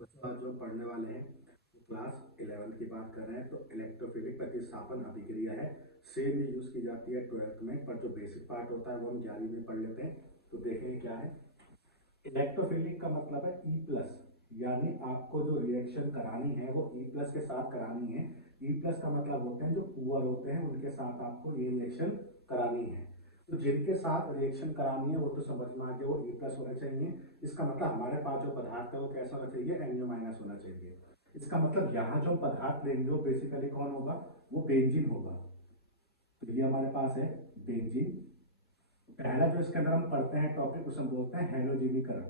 बच्चों आज जो हम पढ़ने वाले हैं वो क्लास 11 की बात कर रहे हैं। तो इलेक्ट्रोफिलिक प्रतिस्थापन अभिक्रिया है। सेम ही यूज की जाती है 12th में, पर जो बेसिक पार्ट होता है वो हम 11वीं में पढ़ लेते हैं। तो देखेंगे क्या है। इलेक्ट्रोफिलिक का मतलब है ई प्लस, यानी आपको जो रिएक्शन करानी है वो ई प्लस के साथ करानी है। ई प्लस का मतलब होते हैं जो पुअर होते हैं उनके साथ आपको ये रिएक्शन करानी है। तो जिनके साथ रिएक्शन करानी है वो तो समझ में आ गया, वो ई प्लस होना चाहिए। इसका मतलब हमारे पास जो पदार्थ है वो कैसा होना चाहिए, एनओ माइनस होना चाहिए। इसका मतलब यहाँ जो पदार्थ लेंगे वो बेसिकली कौन होगा, वो बेंजीन होगा। तो ये हमारे पास है बेंजीन। पहला जो इसके अंदर हम पढ़ते हैं टॉपिक उसे हम बोलते हैं हेलोजीनीकरण।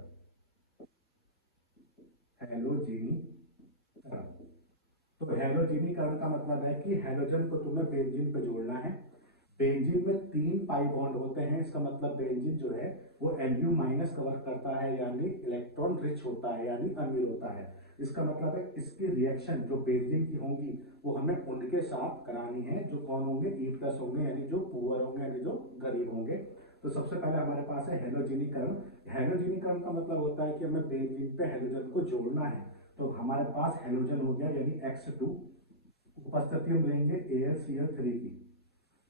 हेलोजीनीकरण। तो हेलोजीनीकरण का मतलब है कि हेलोजन को तुम्हें बेंजीन पे जोड़ना है। बेंजीन में 3 पाई बॉन्ड होते हैं। इसका मतलब बेंजीन जो है वो Lu माइनस कवर करता है, यानी इलेक्ट्रॉन रिच होता है, यानी अमीर होता है। इसका मतलब है इसकी रिएक्शन जो बेंजीन की होंगी वो हमें उनके साथ करानी है जो कौन होंगे, ई प्लस होंगे, यानी जो पुअर होंगे, यानी जो गरीब होंगे। तो सबसे पहले हमारे पास है हेलोजीनीकरण। हेलोजीनीकरण का मतलब होता है कि हमें बेंजीन पे हेलोजन को जोड़ना है। तो हमारे पास हेलोजन हो गया यानी X2। उपस्थिति हम लेंगे AlCl3 की।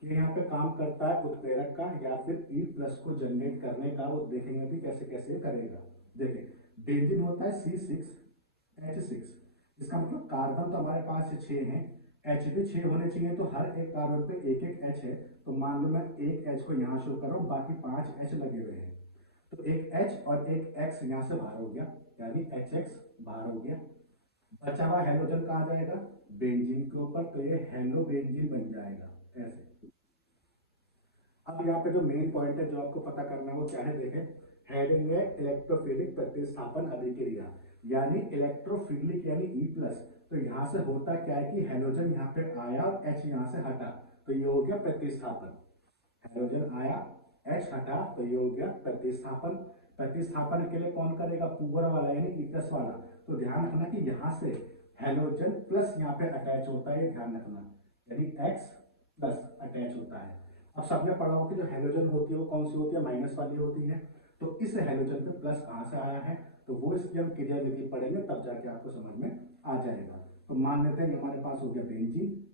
ये यहाँ पे काम करता है उत्प्रेरक का या फिर ई प्लस को जनरेट करने का। वो देखेंगे अभी कैसे कैसे करेगा। देखिए बेंजीन होता है C6H6। इसका मतलब कार्बन तो हमारे पास 6 हैं, एच भी 6 होने चाहिए। तो हर एक कार्बन पे एक एक एच है। तो मान लो मैं एक एच को यहाँ शो कर रहा हूँ, बाकी 5 एच लगे हुए हैं। तो एक एच और एक एक्स यहाँ से बाहर हो गया, यानी HX बाहर हो गया। बचा हुआ हेलोजन कहाँ जाएगा, बेंजीन के ऊपर। तो ये हेलो बेंजीन बन जाएगा ऐसे। अब यहाँ पे जो मेन पॉइंट है जो आपको पता करना है वो क्या है, देखें। हेडिंग है इलेक्ट्रोफिलिक प्रतिस्थापन अभिक्रिया, यानी इलेक्ट्रोफिलिक यानी ई प्लस। तो यहाँ से होता क्या है कि हेलोजन यहाँ पे आया और एच यहाँ से हटा, तो ये हो गया प्रतिस्थापन। हेलोजन आया, एच हटा, तो ये हो गया प्रतिस्थापन। प्रतिस्थापन के लिए कौन करेगा, पुअर वाला यानी ई प्लस वाला। तो ध्यान रखना कि यहाँ से हेलोजन प्लस यहाँ पे अटैच होता है, ध्यान रखना, यानी एक्स प्लस अटैच होता है। अब सबने पढ़ा हो कि जो हेलोजन होती है वो कौन सी होती है, माइनस वाली होती है। तो इस हेलोजन पे प्लस कहाँ से आया है, तो वो इसकी हम क्रियाविधि पढ़ेंगे, तब जाके आपको समझ में आ जाएगा। तो मान लेते हैं हमारे पास हो गया बेंजीन।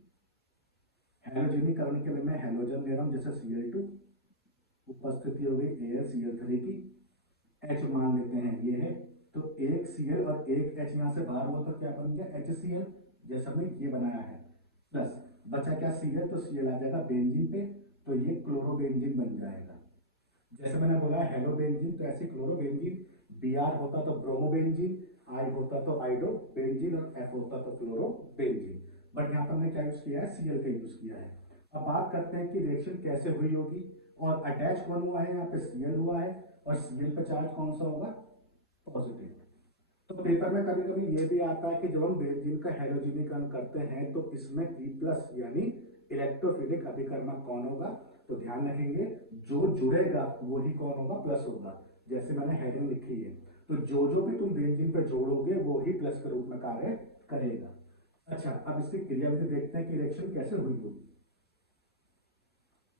हेलोजीनीकरण के लिए मैं हेलोजन ले रहा हूँ जैसे Cl2। उपस्थिति हो गई AlCl3 की। H मान लेते हैं ये है। तो एक Cl और एक H यहाँ से बाहर हुआ तो क्या बन गया, HCl, जैसा हमने ये बनाया है। प्लस बचा क्या Cl, तो Cl आ जाएगा बेंजीन पे। तो ये क्लोरोबेंजीन बन जाएगा। जैसे मैंने बोला हेलो बेंजीन, तो ऐसे क्लोरोबेंजीन। Br होता तो ब्रोमोबेंजीन, I होता तो आइडोबेंजीन और F होता तो क्लोरोबेंजीन। बट यहाँ पर हमने क्या यूज किया है, Cl का यूज किया है। अब बात करते हैं कि रिएक्शन कैसे हुई होगी। और अटैच कौन हुआ है, यहाँ पे Cl हुआ है। और Cl पे चार्ज कौन सा होगा, पॉजिटिव। तो पेपर में कभी कभी ये भी आता है कि जब हम बेंजीन का हेलोजीनीकरण करते हैं तो इसमें ई प्लस यानी इलेक्ट्रोफिलिक अभिकर्मक कौन होगा। तो ध्यान रखेंगे जो जुड़ेगा वो ही कौन होगा, प्लस होगा। जैसे मैंने हेडिंग लिखी है, तो जो जो भी तुम बेंजीन पे जोड़ोगे वो ही प्लस के रूप में कार्य करेगा। अच्छा, अब इसकी क्रियाविधि देखते हैं कि रिएक्शन कैसे हुई होगी।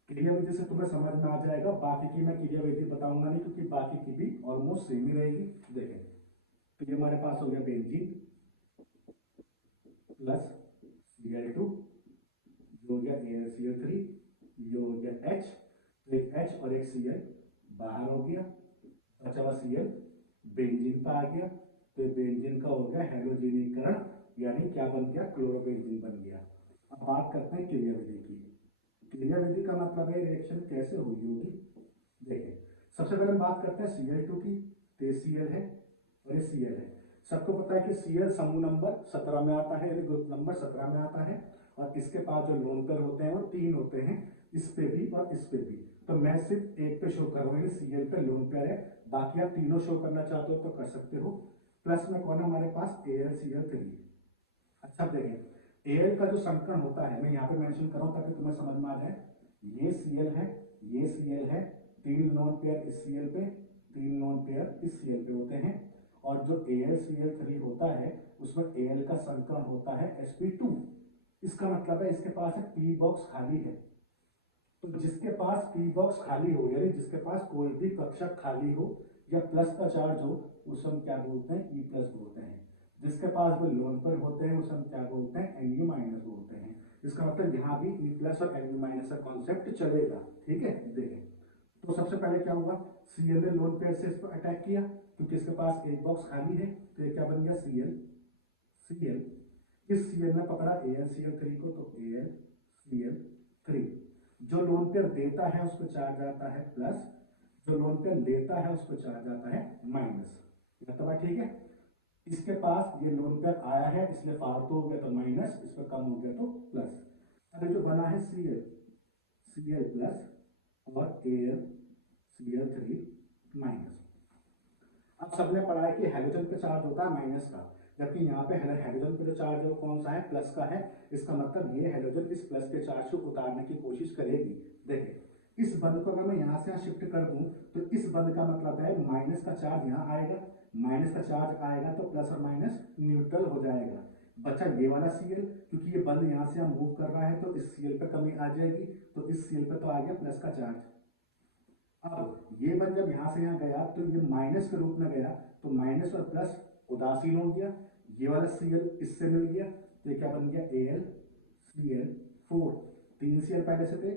क्रियाविधि से तुम्हें समझ में आ जाएगा, बाकी की मैं क्रियाविधि बताऊंगा नहीं क्योंकि बाकी की भी ऑलमोस्ट सेम ही रहेगी। देखें, तो ये हमारे पास हो गया बेंजीन प्लस Cl2, ये हो गया AlCl3, ये हो गया H। तो एक H और एक Cl बाहर हो गया, बचा हुआ Cl बेंजीन पर आ गया। तो बेंजीन का हो गया हेलोजीनीकरण, यानी क्या बन गया, क्लोरोबेंजीन बन गया। अब बात करते हैं क्रियाविधि की। क्रियाविधि का मतलब है रिएक्शन कैसे हुई होगी। देखिए, सबसे पहले हम बात करते हैं Cl2 की। तो ये Cl है और ये Cl है। सबको पता है कि Cl समूह नंबर 17 में आता है, यानी ग्रुप नंबर 17 में आता है। और इसके पास जो लोन पेयर होते हैं वो 3 होते हैं, इस पे भी और इस पे भी। तो मैं सिर्फ एक पे शो कर रहा हूँ, Cl पे लोन पेयर है। बाकी आप तीनों शो करना चाहते हो तो कर सकते हो। प्लस में कौन है हमारे पास, AlCl3। अच्छा देखें, एयर का जो संकरण होता है, मैं यहाँ पे मेंशन कर रहा हूँ ताकि तुम्हें समझ में आ जाए। ये Cl है, ये Cl है, 3 लोन पेयर इस Cl पे, 3 लोन पेयर इस Cl पे होते हैं। और जो AlCl3 होता है उसमें Al का संकरण होता है sp2। इसका मतलब है इसके पास एक p बॉक्स खाली है। तो जिसके पास p बॉक्स खाली हो, यानी जिसके पास कोई भी कक्षक खाली हो या प्लस का चार्ज हो, उसे हम क्या बोलते हैं, ई प्लस बोलते हैं। जिसके पास भी लोन पेयर होते हैं उसे हम क्या बोलते हैं, Mu माइनस बोलते हैं। इसका मतलब यहाँ भी E प्लस और Mu माइनस का कॉन्सेप्ट चलेगा, ठीक है। देखें तो सबसे पहले क्या हुआ, Cl ने लोन पेयर से इसको अटैक किया क्योंकि इसके पास एक बॉक्स खाली है, तो ये क्या बन गया Cl। इस Cl ने पकड़ा AlCl3 को, तो AlCl3। जो लोन पेयर देता है उस पर चार्ज आता है प्लस, जो लोन पेयर लेता है उस पर चार्ज आता है माइनस। तो बात ठीक है। इसके पास ये लोन पेयर आया है इसलिए फालतू हो गया तो माइनस, इस पर कम हो गया तो प्लस। अब जो बना है Cl प्लस और AlCl3 माइनस। अब सबने पढ़ा है कि हाइड्रोजन पे चार्ज होता है माइनस का, जबकि यहाँ पे हाइड्रोजन पे जो चार्ज है वो कौन सा है, प्लस का है। इसका मतलब ये हाइड्रोजन इस प्लस के चार्ज को उतारने की कोशिश करेगी। देखिए इस बंद को अगर मैं यहाँ से यहाँ शिफ्ट कर दूं तो इस बंद का मतलब है माइनस का चार्ज यहाँ आएगा, माइनस का चार्ज आएगा तो प्लस और माइनस न्यूट्रल हो जाएगा। बचा ये वाला Cl, क्योंकि ये बंद यहाँ से यहाँ मूव कर रहा है तो इस Cl पे कमी आ जाएगी, तो इस Cl पे तो आ गया प्लस का चार्ज। अब ये बंद जब यहाँ से यहाँ गया तो ये माइनस के रूप में गया, तो माइनस और प्लस उदासीन हो गया। ये वाला Cl इससे मिल गया तो ये क्या बन गया, AlCl4। 3 Cl पहले से थे,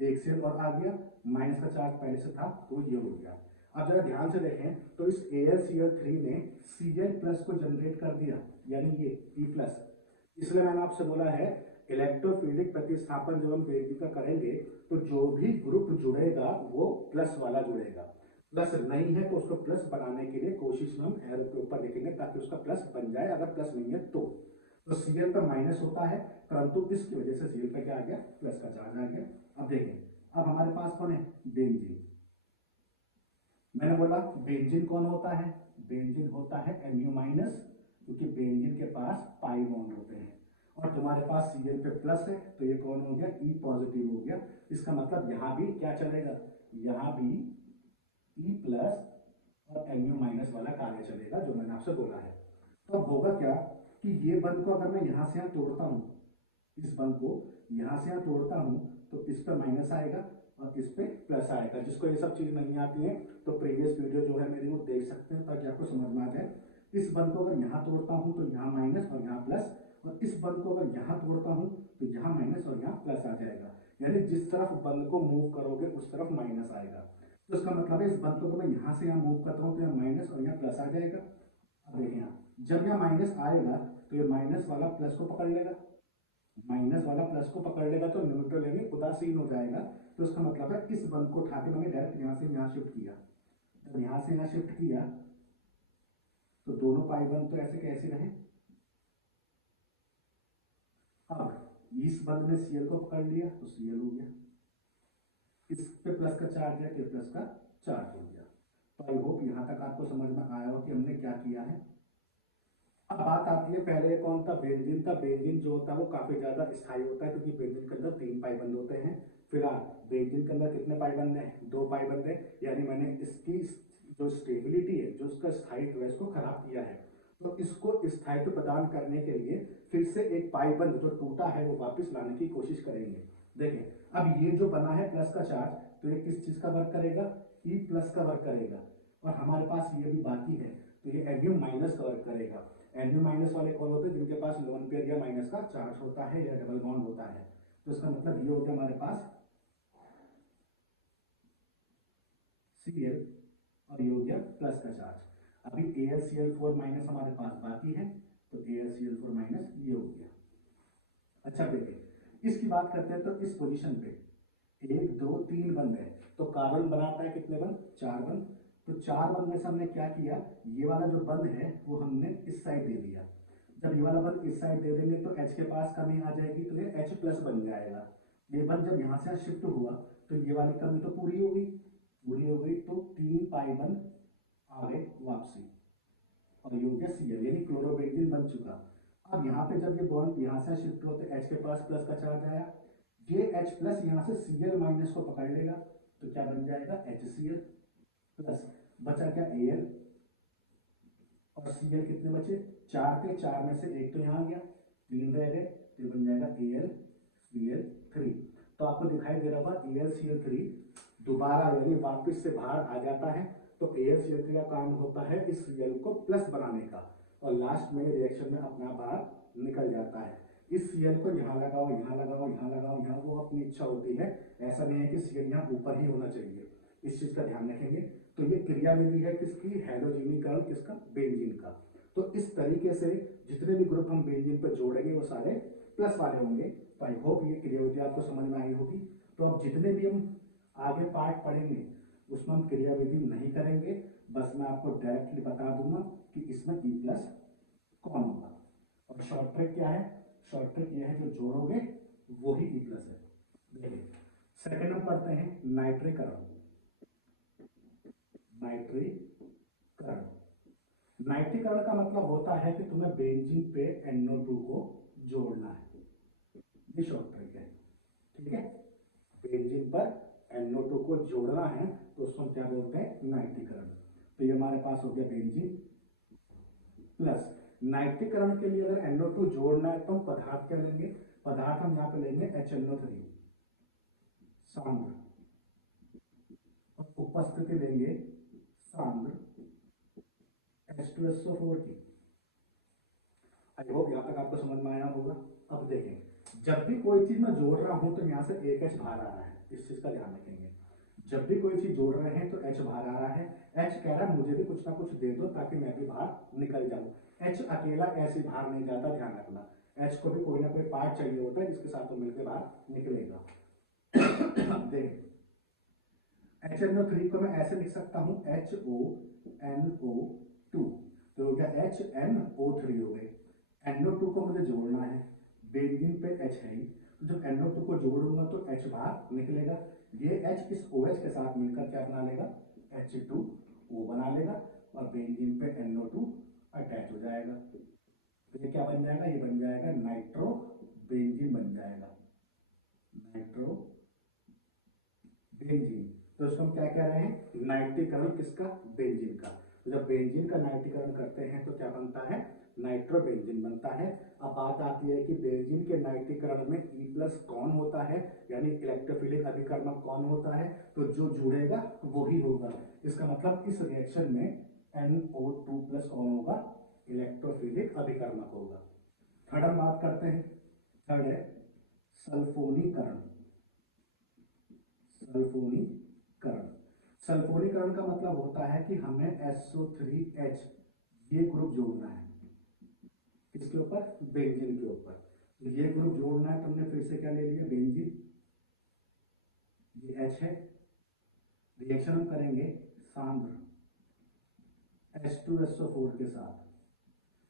एक Cl और आ गया, माइनस का चार्ज पहले से था तो ये हो गया। अब जरा ध्यान से देखें तो इस AlCl3 ने Cl प्लस को जनरेट कर दिया, यानी ये E प्लस। इसलिए मैंने आपसे बोला है इलेक्ट्रोफिलिक प्रतिस्थापन जब हम बेदी का करेंगे तो जो भी ग्रुप जुड़ेगा वो प्लस वाला जुड़ेगा। प्लस नहीं है तो उसको प्लस बनाने के लिए कोशिश में हम एरो के ऊपर लिखेंगे ताकि उसका प्लस बन जाए, अगर प्लस नहीं है तो Cl पर माइनस होता है, परंतु इसकी वजह से Cl पे क्या आ गया, प्लस का चार्ज आ गया। अब देखें अब हमारे पास कौन है, बेंजीन। मैंने बोला बेंजीन कौन होता है, बेंजीन होता है Mu माइनस, क्योंकि बेंजीन के पास पाई बॉन्ड होते हैं। और तुम्हारे पास Cl पे प्लस है तो ये कौन हो गया, E पॉजिटिव हो गया। इसका मतलब यहाँ भी क्या चलेगा, यहाँ भी E प्लस और Mu माइनस वाला कार्य चलेगा जो मैंने आपसे बोला है। तो अब होगा क्या कि ये बंद को अगर मैं यहाँ से यहाँ तोड़ता हूँ, इस बंद को यहाँ से यहाँ तोड़ता हूँ तो इस पर माइनस आएगा और इस पे प्लस आएगा। जिसको ये सब चीज नहीं आती है तो प्रीवियस वीडियो जो है मेरी वो देख सकते हैं ताकि आपको समझ में आ जाए। इस बंद को अगर यहाँ तोड़ता हूँ तो यहाँ माइनस और यहाँ प्लस, और इस बंद को अगर यहाँ तोड़ता हूँ तो यहाँ माइनस और यहाँ प्लस आ जाएगा। यानी जिस तरफ बंद को मूव करोगे उस तरफ माइनस आएगा। तो इसका मतलब है इस बंद को अगर मैं यहाँ से यहाँ मूव करता हूँ तो यहाँ माइनस और यहाँ प्लस आ जाएगा। अब देखिए यहाँ जब यहाँ माइनस आएगा तो ये माइनस वाला प्लस को पकड़ लेगा, माइनस वाला प्लस को पकड़ लेगा तो न्यूट्रल यानी उदासीन हो जाएगा। तो इसका मतलब है इस बंद को उठा के मैंने डायरेक्ट यहाँ से यहाँ शिफ्ट किया, जब यहाँ से यहाँ शिफ्ट किया तो दोनों पाई बंद तो ऐसे कैसे रहे। अब इस बंद ने Cl को पकड़ लिया तो Cl हो गया, इस पे प्लस का चार्ज है तो प्लस का चार्ज हो गया। तो आई होप यहाँ तक आपको समझ में आया हो कि हमने क्या किया है। अब बात आती है पहले कौन था, बेंजीन था। बेंजीन जो होता है वो काफी ज्यादा स्थायी होता है क्योंकि बेंजीन के अंदर 3 पाई बंद होते हैं। फिलहाल बेंजीन के अंदर कितने पाई बंद है, 2 पाई बंद है। यानी मैंने इसकी जो स्टेबिलिटी है, जो उसका स्थायित्व है, इसको खराब किया है। तो इसको स्थायित्व प्रदान करने के लिए फिर से एक पाई बंद जो टूटा है वो वापस लाने की कोशिश करेंगे। देखें अब ये जो बना है प्लस का चार्ज, तो ये किस चीज का वर्क करेगा, E प्लस का वर्क करेगा। और हमारे पास ये भी बाकी है तो ये Mu माइनस का वर्क करेगा। Mu माइनस वाले कौन होते हैं, जिनके पास लोन पेयर या माइनस का चार्ज होता है या डबल बॉन्ड होता है। तो इसका मतलब ये हो गया हमारे पास Cl और ये हो गया प्लस का चार्ज। अभी AlCl4 माइनस हमारे पास बाकी है तो AlCl4 माइनस ये हो गया। अच्छा देखिए इसकी बात करते हैं तो इस पोजीशन पे 1 2 3 बंद है तो कार्बन बनाता है कितने बंद, 4 बंद। तो 4 बंद में से हमने क्या किया, ये वाला जो बंद है वो हमने इस साइड दे दिया। जब ये वाला बंद इस साइड दे देंगे तो H के पास कमी आ जाएगी तो ये H प्लस बन जाएगा। ये बंद जब यहाँ से शिफ्ट हुआ तो ये वाली कमी तो पूरी हो गई, तो 3 पाई बंद आ गए वापसी और ये हो गया Cl यानी क्लोरोबेंजीन बन चुका। अब यहाँ पे जब ये बॉन्ड यहाँ से शिफ्ट हो तो H के पास प्लस का चार्ज आया, ये H प्लस यहाँ से Cl माइनस को पकड़ लेगा तो क्या बन जाएगा HCl प्लस, बचा क्या Al और Cl कितने बचे, 4 थे, 4 में से एक तो यहाँ आ गया, 3 रह गए तो बन जाएगा AlCl3। तो आपको दिखाई दे रहा होगा AlCl3 दोबारा यानी वापस से बाहर आ जाता है। तो AlCl3 का काम होता है इस Cl को प्लस बनाने का। और लास्ट में रिएक्शन में अपना बाहर निकल जाता है। इस Cl को यहाँ लगाओ, यहाँ लगाओ, यहाँ लगाओ, यहाँ, वो अपनी इच्छा होती है। ऐसा नहीं है कि Cl यहाँ ऊपर ही होना चाहिए, इस चीज का ध्यान रखेंगे। तो ये क्रियाविधि है किसकी, हैलोजीनीकरण किसका, बेंजीन का। तो इस तरीके से जितने भी ग्रुप हम बेंजीन पर जोड़ेंगे वो सारे प्लस वाले होंगे। तो आई होप ये क्रियाविधि आपको समझ में आई होगी। तो अब जितने भी हम आगे पार्ट पढ़ेंगे उसमें हम क्रियाविधि नहीं करेंगे, बस मैं आपको डायरेक्टली बता दूंगा कि इसमें E प्लस कौन होगा। और शॉर्ट ट्रिक क्या है, शॉर्ट ट्रिक यह है जो जोड़ोगे वो ही E प्लस है। देखिए सेकेंड हम पढ़ते हैं नाइट्रीकरण। नाइट्रीकरण, नाइट्रीकरण का मतलब होता है कि तुम्हें बेंजीन पे NO2 को जोड़ना है, ये शॉर्ट ट्रिक है। ठीक है, बेंजीन पर NO2 को जोड़ना है तो उसको क्या बोलते हैं, नाइट्रीकरण। तो ये हमारे पास हो गया बेंजीन प्लस। नाइट्रीकरण के लिए अगर NO2 जोड़ना है तो हम पदार्थ क्या लेंगे, पदार्थ हम यहाँ पे लेंगे HNO3 सांद्र, और उपस्थिति लेंगे सांद्र H2SO4 की। आई होप यहाँ तक आपको समझ में आया होगा। अब देखें, जब भी कोई चीज मैं जोड़ रहा हूं तो यहाँ से एक H बाहर आ रहा है, इस चीज का ध्यान रखेंगे। जब भी कोई चीज जोड़ रहे हैं तो H बाहर आ रहा है। H कह रहा है मुझे भी कुछ ना कुछ दे दो ताकि मैं भी बाहर निकल जाऊं। H अकेला ऐसे बाहर नहीं जाता, ध्यान रखना। H को भी कोई ना कोई पार्ट चाहिए होता है जिसके साथ वो मिलकर बाहर निकलेगा। देख HNO3 को मैं ऐसे लिख सकता हूं HONO2, तो हो गया HNO3 हो गए। NO2 को मुझे जोड़ना है, बेंजीन पे H है ही, तो जब NO2 को जोड़ूंगा तो H बाहर निकलेगा। ये H इस OH के साथ मिलकर क्या बना लेगा, H2O बना लेगा, और बेंजीन पे NO2 अटैच हो जाएगा। तो ये क्या बन जाएगा, ये बन जाएगा नाइट्रो बेंजीन बन जाएगा, नाइट्रो बेंजीन। तो इसको हम क्या कह रहे हैं, नाइट्रीकरण किसका, बेंजीन का। तो जब बेंजीन का नाइट्रीकरण करते हैं तो क्या बनता है, नाइट्रो बेंजीन बनता है। अब बात आती है कि बेंजीन के नाइट्रीकरण में E प्लस कौन होता है, यानी इलेक्ट्रोफिलिक अभिकर्मक कौन होता है, तो जो जुड़ेगा वो ही होगा। इसका मतलब इस रिएक्शन में NO2 प्लस कौन होगा, इलेक्ट्रोफिलिक अभिकर्मक होगा। थर्ड हम बात करते हैं, थर्ड है सल्फोनीकरण। सल्फोनीकरण, सल्फोनीकरण का मतलब होता है कि हमें SO3H ये ग्रुप जोड़ना है, किसके ऊपर, बेंजीन के ऊपर। तो ये ग्रुप जोड़ना है, तुमने फिर से क्या ले लिया, बेंजीन, ये H है। रिएक्शन हम करेंगे सांद्र H2SO4 के साथ,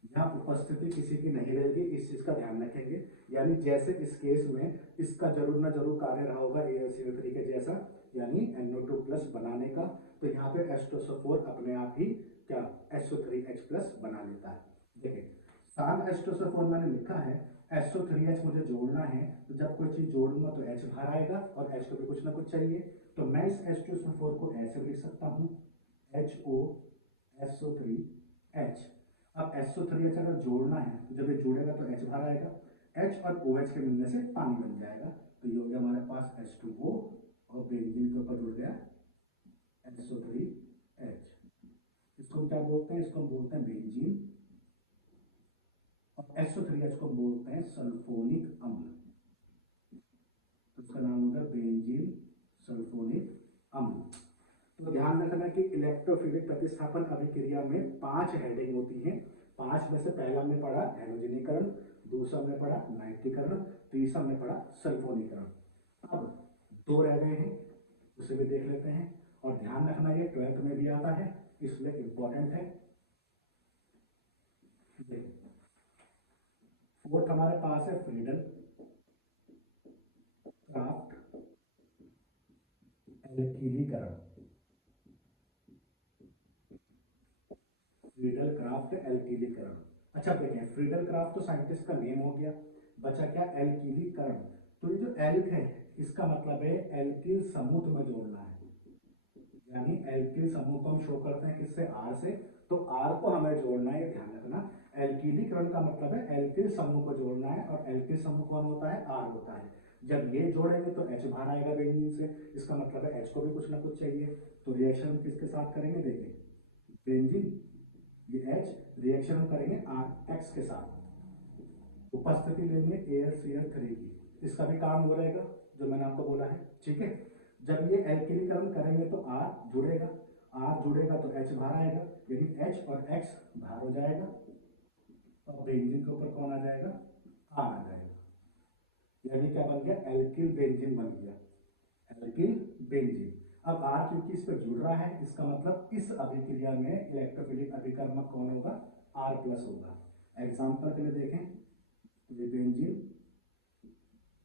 यहाँ उपस्थिति किसी की नहीं रहेगी, इस चीज का ध्यान रखेंगे। यानी जैसे इस केस में इसका जरूर ना जरूर कार्य रहा होगा AlCO3 के जैसा, यानी NO2 प्लस बनाने का। तो यहाँ पे H2SO4 अपने आप ही क्या SO3H प्लस बना लेता है। देखिए सांद्र H2SO4 मैंने लिखा है, SO3H मुझे जोड़ना है, तो जब कोई चीज जोड़ूंगा तो H बाहर आएगा और H को भी कुछ ना कुछ चाहिए। तो मैं इस H2SO4 को ऐसे लिख सकता हूँ HOSO3H। अब SO3H अगर जोड़ना है तो जब ये जुड़ेगा तो H बाहर आएगा, H और OH के मिलने से पानी बन जाएगा। तो ये हो गया हमारे पास H2O, और बेंजीन के ऊपर जुड़ गया SO3H। इसको क्या बोलते हैं, इसको बोलते हैं बेंजीन, और SO3H को बोलते हैं सल्फोनिक अम्ल। तो इसका नाम होगा बेंजीन सल्फोनिक अम्ल। तो ध्यान रखना कि इलेक्ट्रोफिलिक प्रतिस्थापन अभिक्रिया में 5 हेडिंग होती हैं। 5 में से पहला में पढ़ा हैलोजनीकरण, दूसरा में पढ़ा नाइट्रीकरण, तीसरा में पढ़ा सल्फोनीकरण। अब 2 रह गए हैं, उसे भी देख लेते हैं। और ध्यान रखना ये 12th में भी आता है, इसलिए इंपॉर्टेंट है। फोर्थ हमारे पास है फ्रीडल क्राफ्ट एल्कीलीकरण। फ्रीडल क्राफ्ट एल्कीलीकरण। अच्छा देखें, फ्रीडल क्राफ्ट तो साइंटिस्ट का नेम हो गया, बचा क्या, एल्कीलीकरण। तो ये जो एल्क है इसका मतलब है एल्किल समूह में जोड़ना है, यानी एल्किल समूह को हम शो करते हैं किससे, R से। तो R को हमें जोड़ना है, ध्यान रखना। एल्कीलीकरण का मतलब है एल्किल समूह को जोड़ना है, और एल्किल समूह कौन होता है, R होता है। जब ये जोड़ेंगे तो H बाहर आएगा बेंजीन से, इसका मतलब है H को भी कुछ ना कुछ चाहिए। तो रिएक्शन किसके साथ करेंगे, देखिए बेंजीन ये H, रिएक्शन हम करेंगे RX के साथ, उपस्थिति लेंगे AlCl3 की, इसका भी काम हो रहेगा जो मैंने आपको बोला है, ठीक है। जब ये एल्किलीकरण करेंगे तो R जुड़ेगा, R जुड़ेगा तो H बाहर आएगा, यानी H और X बाहर हो जाएगा और बेंजीन के ऊपर कौन आ जाएगा, R आ जाएगा, यानी क्या बन गया, एल्किल बेंजीन बन गया, एल्किल बेंजीन। अब R क्योंकि इस पे जुड़ रहा है, इसका मतलब इस अभिक्रिया में इलेक्ट्रोफिलिक अभिकर्मक कौन होगा, R प्लस होगा। एग्जाम्पल के लिए देखें, ये बेंजीन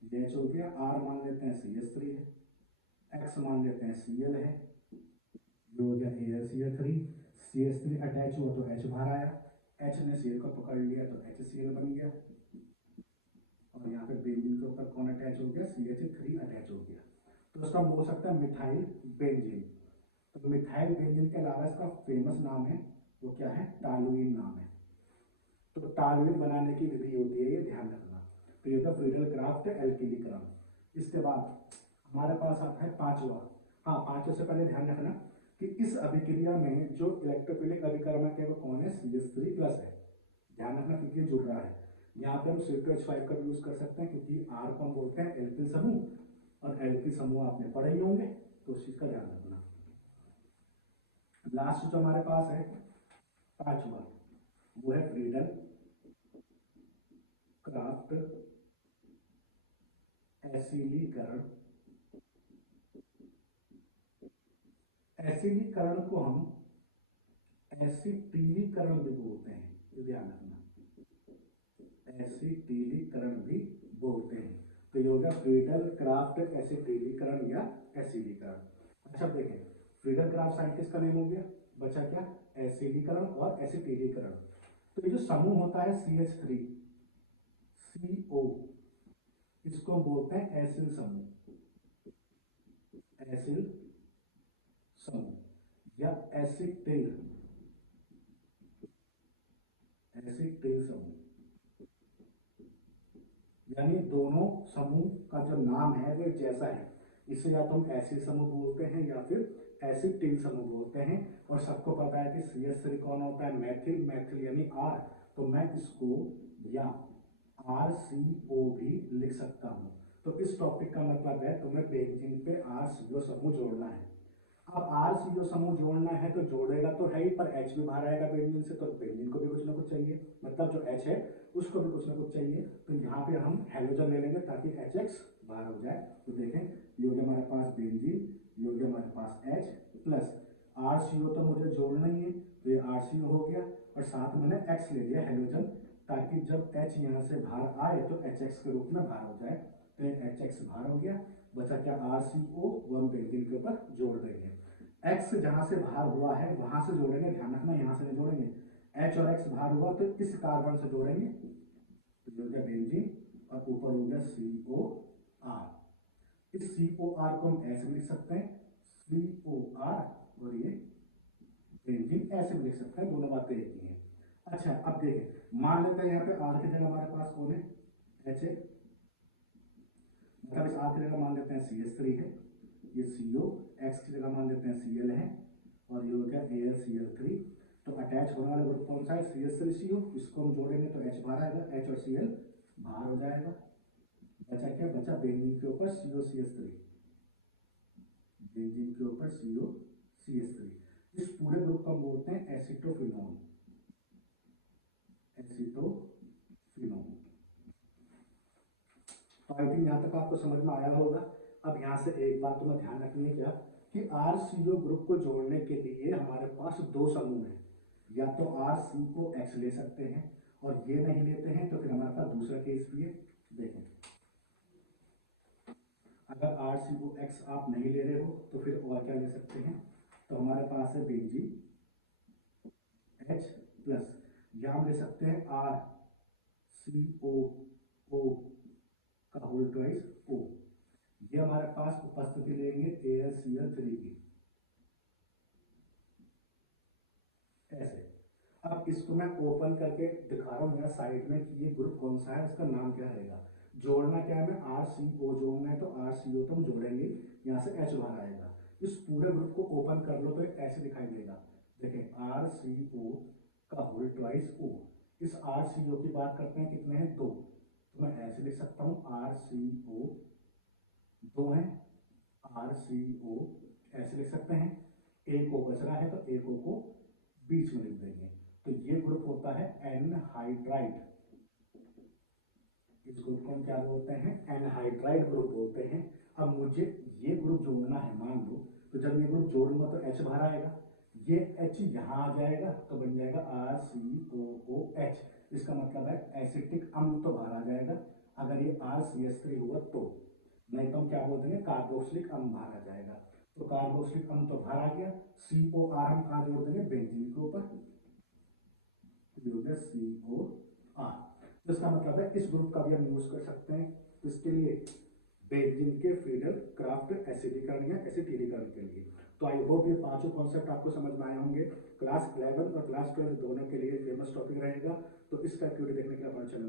H हो गया, R मान लेते हैं CH3 है, X मान लेते हैं Cl है, ये हो गया AlCl3, CH3 अटैच हुआ तो H बाहर आया, H ने Cl को पकड़ लिया तो HCl बन गया, और यहाँ पे बेंजीन के ऊपर कौन अटैच हो गया, CH3 अटैच हो गया। तो इसका हम बोल सकते हैं मिथाइल बेंजीन। तो मिथाइल बेंजीन के अलावा इसका फेमस नाम है, वो क्या है, टॉलुइन नाम है। तो टॉलुइन बनाने की विधि होती है, ये ध्यान रखना। तो ये था फ्रीडल क्राफ्ट एल्किलीकरण। इसके बाद हमारे पास आता है पांचवा। हाँ, पांचवे से पहले ध्यान रखना कि इस अभिक्रिया में जो इलेक्ट्रोफिलिक अभिकर्मक है वो कौन है, CH3 प्लस है, ध्यान रखना क्योंकि ये जुड़ रहा है। यहाँ पे हम C2H5 का यूज कर सकते हैं क्योंकि R को हम बोलते हैं एल्किल समूह, और एल्किल समूह आपने पढ़े ही होंगे, तो उस चीज का ध्यान रखना। लास्ट जो हमारे पास है पांचवा, वो है फ्रीडल क्राफ्ट एसिलीकरण। एसिलीकरण को हम एसिटिलीकरण भी बोलते हैं, ये ध्यान रखना, एसिटिलीकरण भी बोलते हैं। तो ये होगा फ्रीडल क्राफ्ट एसिटिलीकरण या एसिलीकरण। अच्छा देखें, फ्रीडल क्राफ्ट साइंटिस्ट का नेम हो गया, बचा क्या, एसिलीकरण और एसिटिलीकरण। तो ये जो समूह होता है CH3 CO, इसको हम बोलते हैं एसिल समूह, एसिल समूह या एसिटिल, एसिटिल समूह। यानी दोनों समूह का जो नाम है वो जैसा है, इसे या तो हम एसिड समूह बोलते हैं या फिर एसिटिल समूह बोलते हैं। और सबको पता है कि CH3 कौन होता है, मैथिल, मैथिल यानी R, तो मैं इसको या RCO भी लिख सकता हूँ। तो इस टॉपिक का मतलब है तुम्हें बेंजीन पे RCO समूह जोड़ना है। अब RCO समूह जोड़ना है तो जोड़ेगा तो है ही, पर H भी बाहर आएगा बेंजीन से, तो बेंजीन को भी कुछ ना कुछ चाहिए, मतलब जो H है उसको भी कुछ ना कुछ चाहिए। तो यहाँ पे हम हेलोजन ले लेंगे ताकि HX बाहर हो जाए। तो देखें, ये हो गया हमारे पास बेंजीन, ये हो गया हमारे पास H प्लस RCO, तो मुझे जोड़ना ही है, तो ये RCO हो गया, और साथ मैंने X ले लिया हेलोजन, ताकि जब H यहाँ से बाहर आए तो HX के रूप में बाहर हो जाए। तो ये HX बाहर हो गया, बचा क्या, RCO, वो हम बेंजीन के ऊपर जोड़ देंगे। X जहां से बाहर हुआ है वहां से जोड़ेंगे, ध्यान रखना यहाँ से नहीं जोड़ेंगे, H और X बाहर हुआ तो इस कार्बन से जोड़ेंगे, तो जो गया बेंजीन, और ऊपर हो गया COR। इस COR को हम ऐसे भी लिख सकते हैं, COR, और ये बेंजीन ऐसे भी लिख सकते हैं, दोनों बातें एक ही हैं। अच्छा, अब देखें, मान लेते हैं यहाँ पे R की जगह हमारे पास कौन है, H है, मतलब इस R की जगह मान लेते हैं CH3 है, ये CO, X की जगह मान लेते हैं Cl है, और ये हो गया AlCl3। तो अटैच होने वाला ग्रुप कौन सा है, CH3CO, इसको हम जोड़ेंगे तो H बाहर आएगा, H और Cl बाहर हो जाएगा, बचा क्या, बचा बेंजीन के ऊपर COCH3, बेंजीन के ऊपर COCH3। इस पूरे ग्रुप को हम बोलते हैं एसिटोफिनोन, एसिटोफिनोन। तो आई थिंक यहाँ तक आपको समझ में आया होगा। अब यहाँ से एक बात तुम्हें ध्यान रखनी है क्या, कि RCO ग्रुप को जोड़ने के लिए हमारे पास दो समूह हैं, या तो RCOX ले सकते हैं, और ये नहीं लेते हैं तो फिर हमारे पास दूसरा केस भी है। देखें, अगर RCOX आप नहीं ले रहे हो तो फिर और क्या ले सकते हैं, तो हमारे पास है बेंजीन H प्लस, या हम ले सकते हैं RCOO का होल ट्वाइस O। ये हमारे पास उपस्थिति लेंगे AlCl3 की, ऐसे। अब इसको मैं ओपन करके दिखा रहा हूँ यहाँ साइड में कि ये ग्रुप कौन सा है, इसका नाम क्या रहेगा। जोड़ना क्या है, मैं RCO जोड़ना है तो RCO तो हम जोड़ेंगे, यहाँ से H बाहर आएगा। इस पूरे ग्रुप को ओपन कर लो तो ऐसे दिखाई देगा, देखें RCO का होल ट्वाइस ओ। इस RCO की बात करते हैं, कितने हैं, 2, तो मैं ऐसे लिख सकता हूँ RCO 2 है, RCO ऐसे लिख सकते हैं। एक O बच रहा है तो एक O को बीच में लिख देंगे, तो ये ग्रुप होता है एनहाइड्राइड। इस ग्रुप को हम क्या बोलते हैं, एनहाइड्राइड ग्रुप बोलते हैं। अब मुझे ये ग्रुप जोड़ना है, मान लो, तो जब ये ग्रुप जोड़ूंगा तो H बाहर आएगा, ये H यहाँ आ जाएगा तो बन जाएगा RCOOH। इसका मतलब है एसिटिक अम्ल तो बाहर आ जाएगा अगर ये RCH3 हुआ तो, नहीं तो हम क्या बोल देंगे, कार्बोक्सिलिक अम्ल बाहर आ जाएगा। तो कार्बोक्सिलिक अम्ल तो बाहर आ गया, COR हम कहाँ जोड़ देंगे, बेंजीन के ऊपर, COR। तो इसका मतलब है इस ग्रुप का भी हम यूज कर सकते हैं। तो इसके लिए बेंजीन के फ्रीडल क्राफ्ट एसिडीकरण या एसिटिलीकरण के लिए। तो आई होप ये पांचों कॉन्सेप्ट आपको समझ में आए होंगे। क्लास 11 और क्लास 12 दोनों के लिए फेमस टॉपिक रहेगा, तो इसका एक्टिविटी देखने के लिए हमारे चैनल